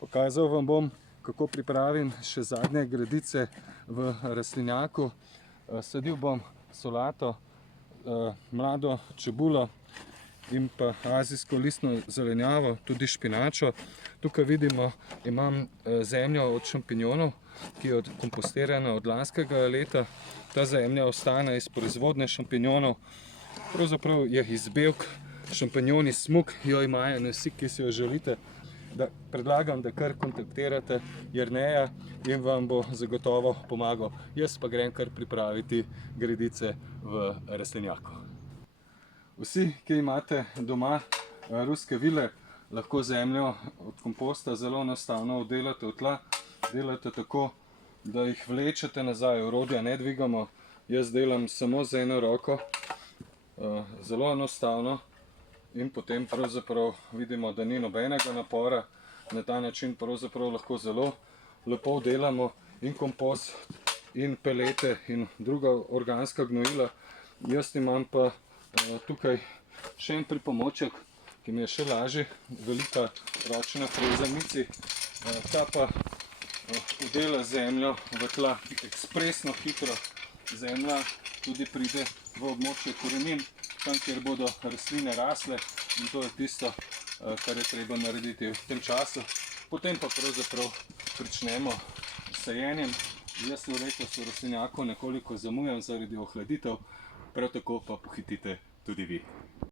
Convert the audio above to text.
Pokazal vam bom, kako pripravim še zadnje gredice v rastlinjaku. Sadil bom solato, mlado čebulo in pa azijsko listno zelenjavo, tudi špinačo. Tukaj vidimo, imam zemljo od šampinjonov, ki je kompostirana od lanskega leta. Ta zemlja ostane iz proizvodnje šampinjonov. Pravzaprav je izbelk, šampinjoni smuk, jo imajo vsi, ki si jo želite. Predlagam, da kar kontaktirate Jerneja in vam bo zagotovo pomagal. Jaz pa grem kar pripraviti gredice v rastlinjaku. Vsi, ki imate doma ruske vile, lahko zemljo od komposta zelo enostavno oddelate v tla. Delate tako, da jih vlečete nazaj, orodja ne dvigamo. Jaz delam samo z eno roko, zelo enostavno. In potem pravzaprav vidimo, da ni nobenega napora. Na ta način pravzaprav lahko zelo lepo delamo in kompost, in pelete, in druga organska gnojila. Jaz imam pa tukaj še en pripomoček, ki mi je še lažji, velika ročna frezamici. Ta pa udela zemljo v tla ekspresno hitro. Zemlja tudi pride v območje korenin, tam, kjer bodo rastline rasle, in to je tisto, kar je treba narediti v tem času. Potem pa pravzaprav pričnemo s sajenjem. Jaz letos v rastlinjaku nekoliko zamujam zaradi ohladitev, prav tako pa pohitite tudi vi.